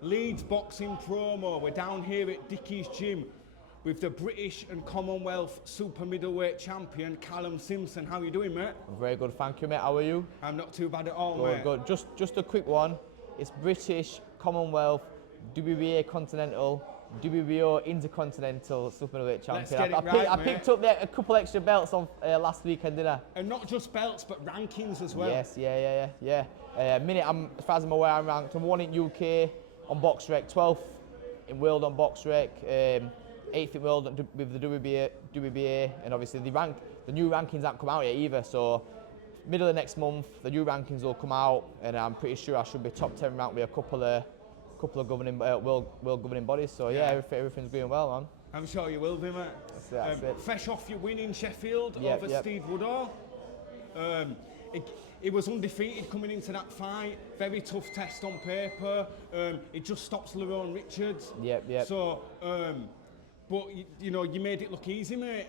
Leeds boxing promo. We're down here at Dickie's gym with the British and Commonwealth super middleweight champion Callum Simpson. How are you doing, mate? I'm very good, thank you, mate. How are you? I'm not too bad at all, good, mate. Good. Just a quick one. It's British, Commonwealth, WBA continental, WBO intercontinental super middleweight champion. Let's get it right, I picked up a couple extra belts on last weekend, didn't I? And not just belts, but rankings as well. Yes, yeah. As far as I'm aware, I'm ranked. I'm 1 in UK on BoxRec, 12th in world on BoxRec, 8th in world with the WBA, and obviously the new rankings haven't come out yet either. So middle of next month, the new rankings will come out, and I'm pretty sure I should be top 10 ranked with a couple of governing world governing bodies. So yeah, everything's going well, man. I'm sure you will be, mate. That's it. Fresh off your win in Sheffield over Steve Woodall. It was undefeated coming into that fight. Very tough test on paper. It just stops Lerone Richards. Yep. So, but you know, you made it look easy, mate.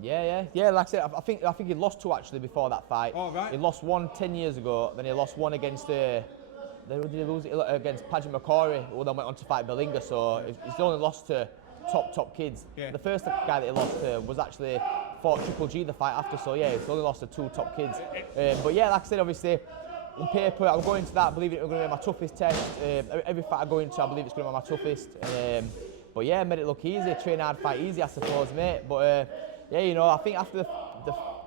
Yeah. Like I said, I think he lost 2 actually before that fight. Oh, right. He lost 1 10 years ago. Then he lost 1 against against Paget McCory, who then went on to fight Bellinger. So he's only lost to top kids. Yeah. The first guy that he lost to was actually fought Triple G the fight after. So yeah, he's only lost to 2 top kids. But yeah, like I said, obviously on paper, I'm going to that believing it's going to be my toughest test. Every fight I go into, I believe it's going to be my toughest. But yeah, made it look easy. Train hard, fight easy, I suppose, mate. But yeah, you know, I think after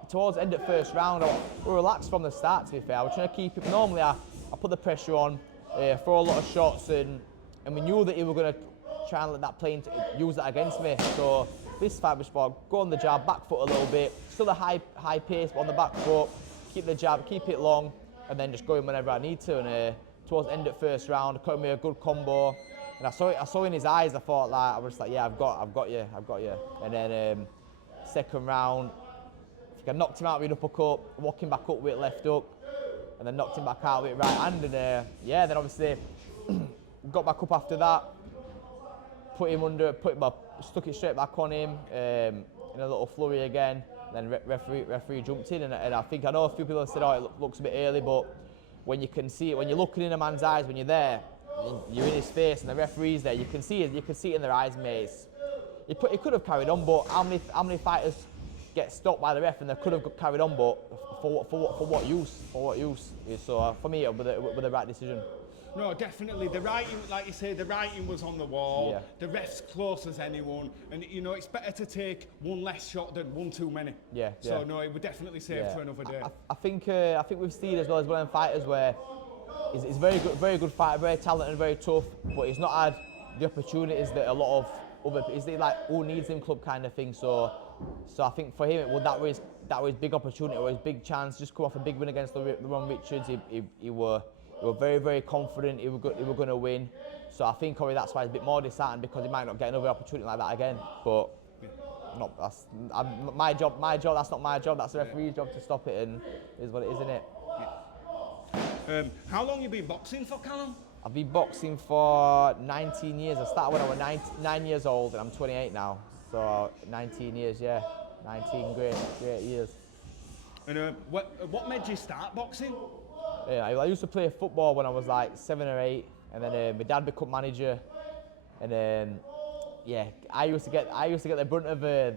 towards the end of the first round, we were relaxed from the start. To be fair, I was trying to keep it. Normally, I put the pressure on, throw a lot of shots, and we knew that he was going to try and let that play and use that against me. So this fight was about go on the jab, back foot a little bit, still a high pace, but on the back foot, keep the jab, keep it long, and then just go in whenever I need to. And towards the end of the first round, cut me a good combo. And I saw in his eyes, I thought, like, I was like, yeah, I've got you. And then second round, I think I knocked him out with an uppercut, walking back up with left hook, and then knocked him back out with right hand. And then obviously got back up after that, stuck it straight back on him in a little flurry again. Then referee jumped in, and I know a few people have said, oh, it looks a bit early, but when you can see it, when you're looking in a man's eyes, when you're there, you're in his face, and the referee's there. You can see it in their eyes, mate. He could have carried on, but how many fighters get stopped by the ref and they could have carried on, but for what use? So for me, it was the right decision. No, definitely. The writing, like you say, the writing was on the wall. Yeah. The ref's close as anyone, and you know it's better to take 1 less shot than 1 too many. Yeah. So no, it would definitely save for another day. I think with Steve as well as one of them fighters where he's very good fighter, very talented, very tough, but he's not had the opportunities that a lot of other. Is it like who needs him club kind of thing? So I think for him, that was big opportunity, or his big chance. Just come off a big win against Lerone Richards. He were very, very confident he were going to win. So I think probably that's why he's a bit more disheartened, because he might not get another opportunity like that again. But that's my job. That's not my job. That's the referee's job to stop it, and it is what it is, isn't it? How long have you been boxing for, Callum? I've been boxing for 19 years. I started when I was 9 years old, and I'm 28 now. So 19 years, yeah. 19 great years. And what made you start boxing? I used to play football when I was like 7 or 8, and then my dad became manager, and I used to get the brunt of the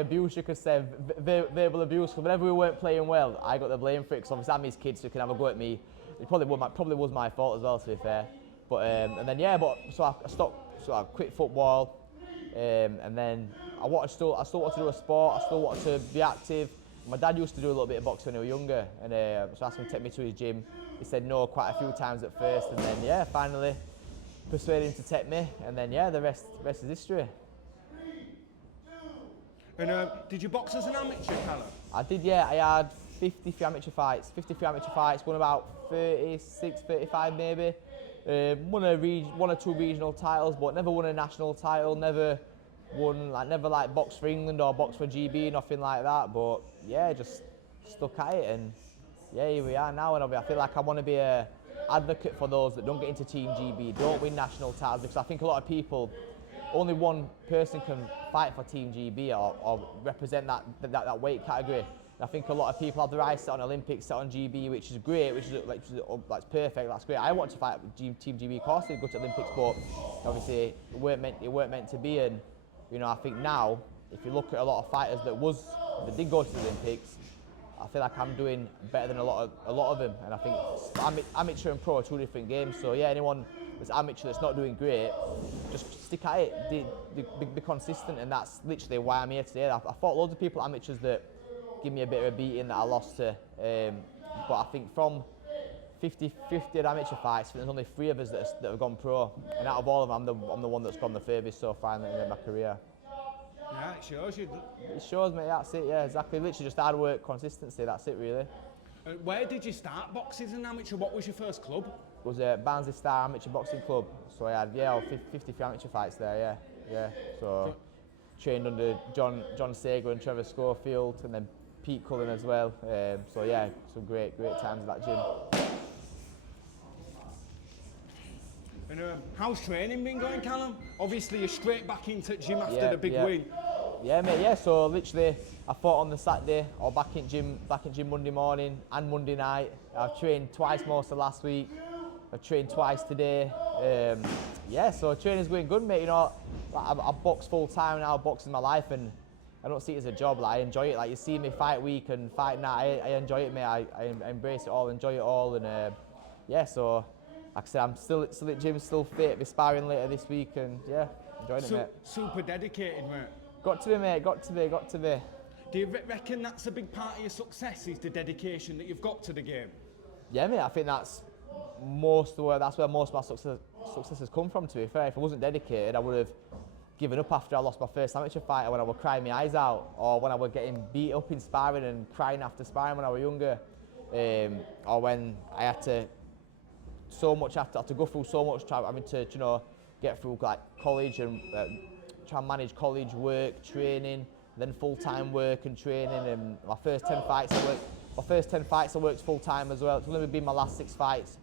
abuse, you could say, verbal abuse. Because whenever we weren't playing well, I got the blame for it. Because obviously I'm his kid, so he can have a go at me. It probably was my fault as well, to be fair. But so I stopped. So I quit football, and then I still wanted to do a sport. I still wanted to be active. My dad used to do a little bit of boxing when he was younger, and so I asked him to take me to his gym. He said no quite a few times at first, and then finally persuaded him to take me, and then the rest is history. And did you box as an amateur, Callum? I did, yeah. I had 53 amateur fights, won about 36, 35 maybe. Won 1 or 2 regional titles, but never won a national title, never boxed for England or boxed for GB, nothing like that. But yeah, just stuck at it, and yeah, here we are now. And I feel like I want to be an advocate for those that don't get into Team GB, don't win national titles, because I think a lot of people, only one person can fight for Team GB or represent that weight category. I think a lot of people have their eyes set on Olympics, set on GB, which is great, which is that's perfect, that's great. I want to fight Team GB, of course, to go to Olympics, but obviously it weren't meant to be. And I think now, if you look at a lot of fighters that did go to the Olympics, I feel like I'm doing better than a lot of them. And I think amateur and pro are two different games. So yeah, anyone that's amateur that's not doing great, just stick at it, be consistent, and that's literally why I'm here today. I fought loads of people, amateurs, that give me a bit of a beating that I lost to. But I think from 50 amateur fights, there's only 3 of us that have gone pro, and out of all of them, I'm the one that's gone the furthest so far in my career. Yeah, it shows you. It shows, mate. That's it. Yeah, exactly. Literally just hard work, consistency. That's it, really. Where did you start boxing as an amateur? What was your first club? It was Barnsley Star Amateur Boxing Club. So I had 53 amateur fights there. Yeah. So trained under John Sager and Trevor Schofield, and then Pete Cullen as well. So yeah, some great times at that gym. And how's training been going, Callum? Obviously, you're straight back into gym after the big win. Yeah, mate. Yeah. So literally, I fought on the Saturday, or back in gym Monday morning and Monday night. I've trained twice most of last week. I've trained twice today. So training's going good, mate. I box full time now. Boxing my life, and I don't see it as a job. Like, I enjoy it. Like, you see me fight week and fight night. I enjoy it, mate. I embrace it all, enjoy it all, and So, like I said, I'm still at gym, still fit. Be sparring later this week, and yeah, enjoying it, mate. Super dedicated, mate. Got to be, mate. Got to be. Do you reckon that's a big part of your success? Is the dedication that you've got to the game? Yeah, mate. I think that's where most of my success has come from. To be fair, if I wasn't dedicated, I would have given up after I lost my first amateur fight, or when I was crying my eyes out, or when I was getting beat up in sparring and crying after sparring when I was younger, or when I had to go through so much, having to get through like college and try and manage college work, training, then full-time work and training. And my first 10 fights I worked full-time as well. It's only been my last 6 fights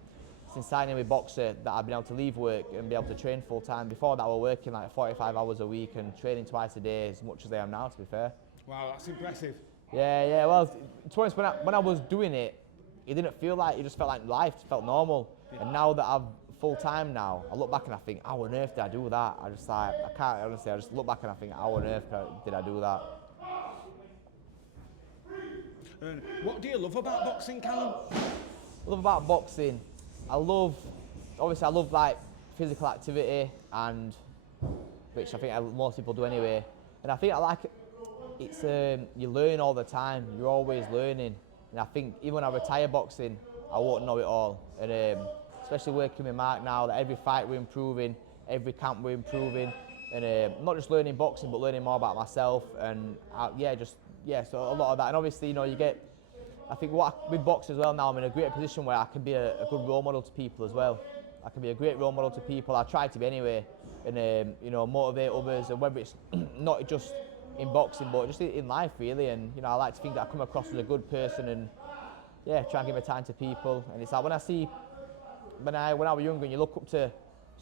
since signing with Boxer that I've been able to leave work and be able to train full-time. Before that, I was working like 45 hours a week and training twice a day, as much as I am now, to be fair. Wow, that's impressive. Yeah. Well, to be honest, when I was doing it, it didn't feel like, it just felt like life, it felt normal. Yeah. And now that I'm full-time now, I look back and I think, how on earth did I do that? I just look back and I think, how on earth did I do that? And what do you love about boxing, Callum? I love about boxing, I love like physical activity, and which I think most people do anyway. And I think I like it. It's you learn all the time. You're always learning. And I think even when I retire boxing, I won't know it all. And especially working with Mark now, that every fight we're improving, every camp we're improving, and not just learning boxing, but learning more about myself. And so a lot of that. And obviously, you get. I think with boxing as well now, I'm in a great position where I can be a good role model to people as well. I can be a great role model to people. I try to be anyway, and motivate others. And whether it's not just in boxing, but just in life really. And I like to think that I come across as a good person, and try and give my time to people. And it's like when I was younger, and you look up to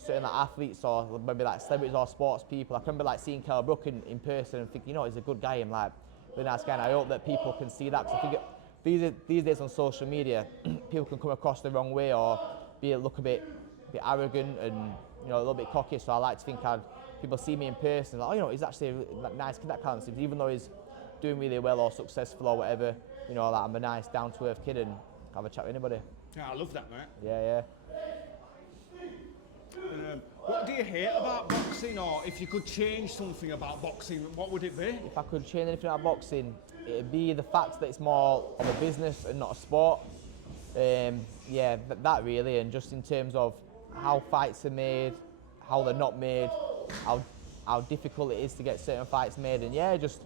certain like athletes or maybe like celebrities or sports people, I can remember like seeing Kell Brook in person and think, he's a good guy and like really nice guy. And I hope that people can see that, because I think these days on social media, people can come across the wrong way or look a bit arrogant and a little bit cocky. So I like to think people see me in person, like, he's actually a nice kid, that Callum Simpson, even though he's doing really well or successful or whatever. Like I'm a nice, down-to-earth kid and have a chat with anybody. Yeah, I love that, mate. Yeah. What do you hate about boxing, or if you could change something about boxing, what would it be? If I could change anything about boxing, it'd be the fact that it's more of a business and not a sport. That really, and just in terms of how fights are made, how they're not made, how difficult it is to get certain fights made, and just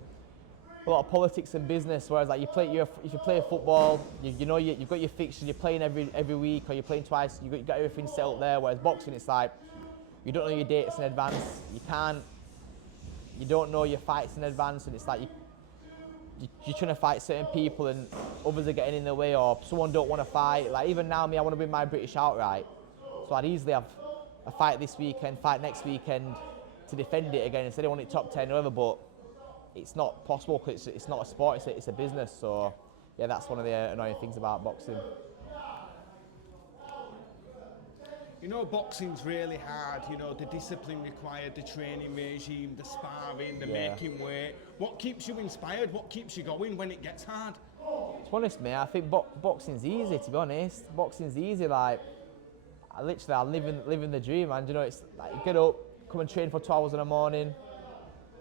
a lot of politics and business. Whereas like if you play football, you've got your fixtures, you're playing every week, or you're playing twice, you've got everything set up there. Whereas boxing, it's like you don't know your dates in advance. You don't know your fights in advance, and it's like you're trying to fight certain people and others are getting in the way, or someone don't want to fight. Like even now, I want to win my British outright, so I'd easily have a fight this weekend, fight next weekend to defend it again instead of winning top 10 or whatever. But it's not possible because it's not a sport, it's a business. So yeah, that's one of the annoying things about boxing. You know, boxing's really hard, you know, the discipline required, the training regime, the sparring, the making weight. What keeps you inspired? What keeps you going when it gets hard? To be honest, mate, I think boxing's easy, to be honest. Boxing's easy, like, I living the dream, man. You know, it's like, you get up, come and train for 2 hours in the morning,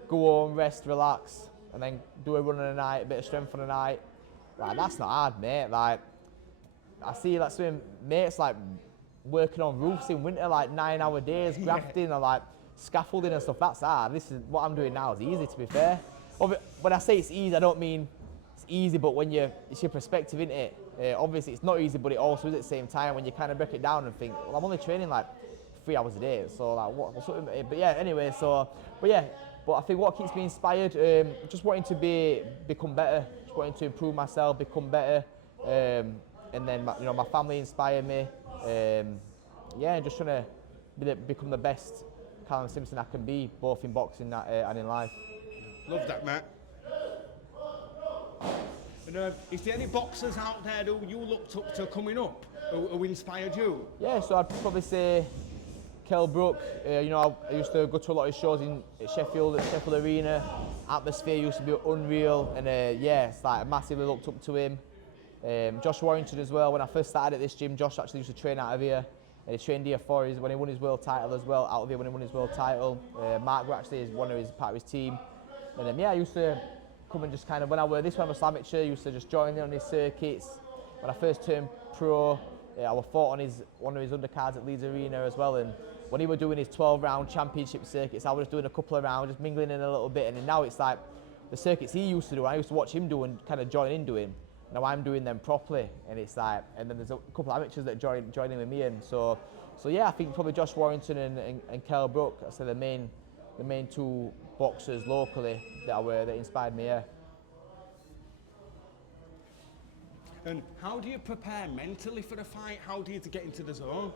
go home, rest, relax, and then do a run in the night, a bit of strength for the night. Like, that's not hard, mate. Like, I see, like, some mates, like, working on roofs in winter, like 9-hour days, grafting or like scaffolding and stuff. That's hard. This is what I'm doing now is easy, to be fair. When I say it's easy, I don't mean it's easy, but it's your perspective, isn't it? Obviously it's not easy, but it also is at the same time when you kind of break it down and think, well, I'm only training like 3 hours a day, so like what's up? But yeah, anyway, but I think what keeps me inspired, just wanting to become better, just wanting to improve myself, become better, and then my family inspire me. Just trying to become the best Callum Simpson I can be, both in boxing and in life. Love that, Matt. And is there any boxers out there who you looked up to coming up, who inspired you? Yeah, so I'd probably say Kell Brook. I used to go to a lot of shows in Sheffield, at Sheffield Arena. Atmosphere used to be unreal, and it's like I massively looked up to him. Josh Warrington as well. When I first started at this gym, Josh actually used to train out of here. He trained here when he won his world title as well, out of here when he won his world title. Mark actually is part of his team. And then I used to come and just kind of, when I was amateur, I used to just join in on his circuits. When I first turned pro, I was fought on one of his undercards at Leeds Arena as well. And when he was doing his 12-round championship circuits, I was doing a couple of rounds, just mingling in a little bit. And then now it's like the circuits he used to do, I used to watch him do and kind of join in doing. Now I'm doing them properly, and it's like, and then there's a couple of amateurs that join in with me, and so yeah, I think probably Josh Warrington and Kell Brook, I say the main two boxers locally that inspired me. Yeah. And how do you prepare mentally for a fight? How do you get into the zone?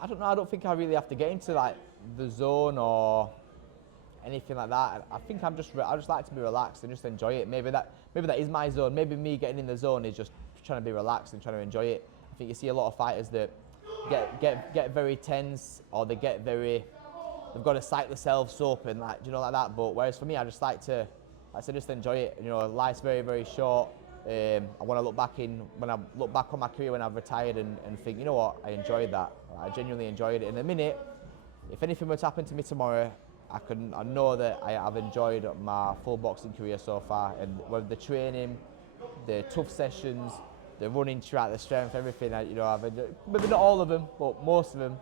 I don't know. I don't think I really have to get into like the zone or anything like that. I think I just like to be relaxed and just enjoy it. Maybe that is my zone. Maybe me getting in the zone is just trying to be relaxed and trying to enjoy it. I think you see a lot of fighters that get very tense, or they've got to psych themselves up and like that. But whereas for me, I just like to just enjoy it. You know, life's very, very short. I want to look back on my career when I've retired and think, you know what, I enjoyed that. I genuinely enjoyed it. In a minute, if anything were to happen to me tomorrow, I know that I've enjoyed my full boxing career so far, and with the training, the tough sessions, the running throughout, the strength, everything. I've enjoyed. Maybe not all of them, but most of them.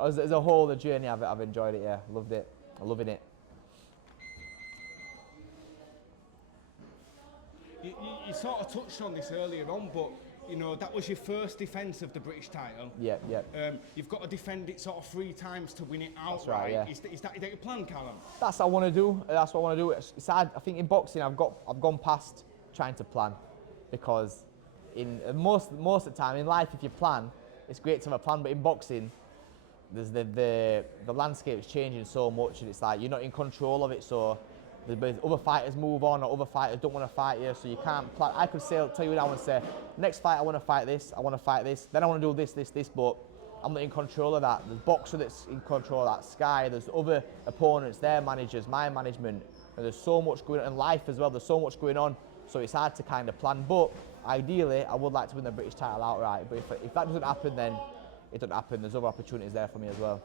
As a whole, the journey, I've enjoyed it. Yeah, loved it. I'm loving it. You sort of touched on this earlier on, but you know that was your first defence of the British title. Yeah. You've got to defend it sort of 3 times to win it outright. That's right, yeah. Is that your plan, Callum? That's what I want to do. That's what I want to do. It's hard. I think in boxing, I've gone past trying to plan, because in most of the time in life, if you plan, it's great to have a plan. But in boxing, there's the landscape's changing so much, and it's like you're not in control of it. So other fighters move on, or other fighters don't want to fight you, so you can't plan. I could tell you now and say, next fight I want to fight this, then I want to do this, but I'm not in control of that. There's boxer that's in control of that, Sky, there's other opponents, their managers, my management, and there's so much going on in life as well, there's so much going on, so it's hard to kind of plan. But ideally, I would like to win the British title outright, but if that doesn't happen, then it doesn't happen. There's other opportunities there for me as well.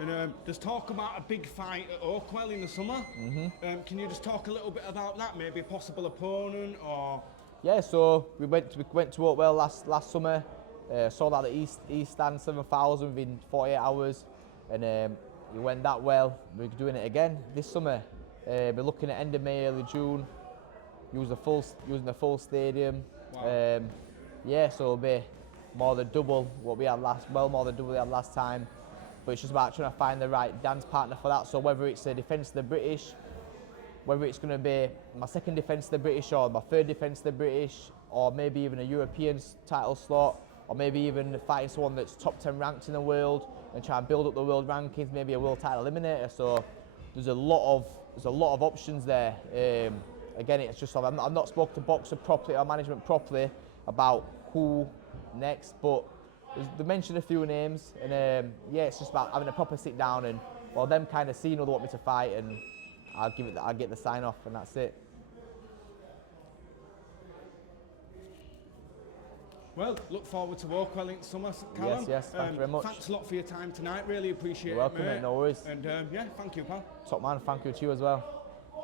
And there's talk about a big fight at Oakwell in the summer. Mm-hmm. Can you just talk a little bit about that? Maybe a possible opponent, or? Yeah, so we went to Oakwell last summer. Sold out the East Stand 7,000 within 48 hours, and it went that well. We're doing it again this summer. We're looking at end of May, early June. Using the full stadium. Wow. So it'll be more than double what we had more than double we had last time. But it's just about trying to find the right dance partner for that. So whether it's a defence of the British, whether it's going to be my second defence of the British, or my third defence of the British, or maybe even a European title slot, or maybe even fighting someone that's top 10 ranked in the world and try and build up the world rankings, maybe a world title eliminator. So there's a lot of options there. Again, it's just I've not spoken to boxer properly or management properly about who next, but they mentioned a few names, and yeah, it's just about having a proper sit down and them kind of seeing who they want me to fight, and I'll get the sign off, and that's it. Well, look forward to walk well in summer, Callum. Yes, thank you very much. Thanks a lot for your time tonight. Really appreciate You're welcome, it, mate. mate, no worries. And yeah, thank you, pal. Top man, thank you to you as well.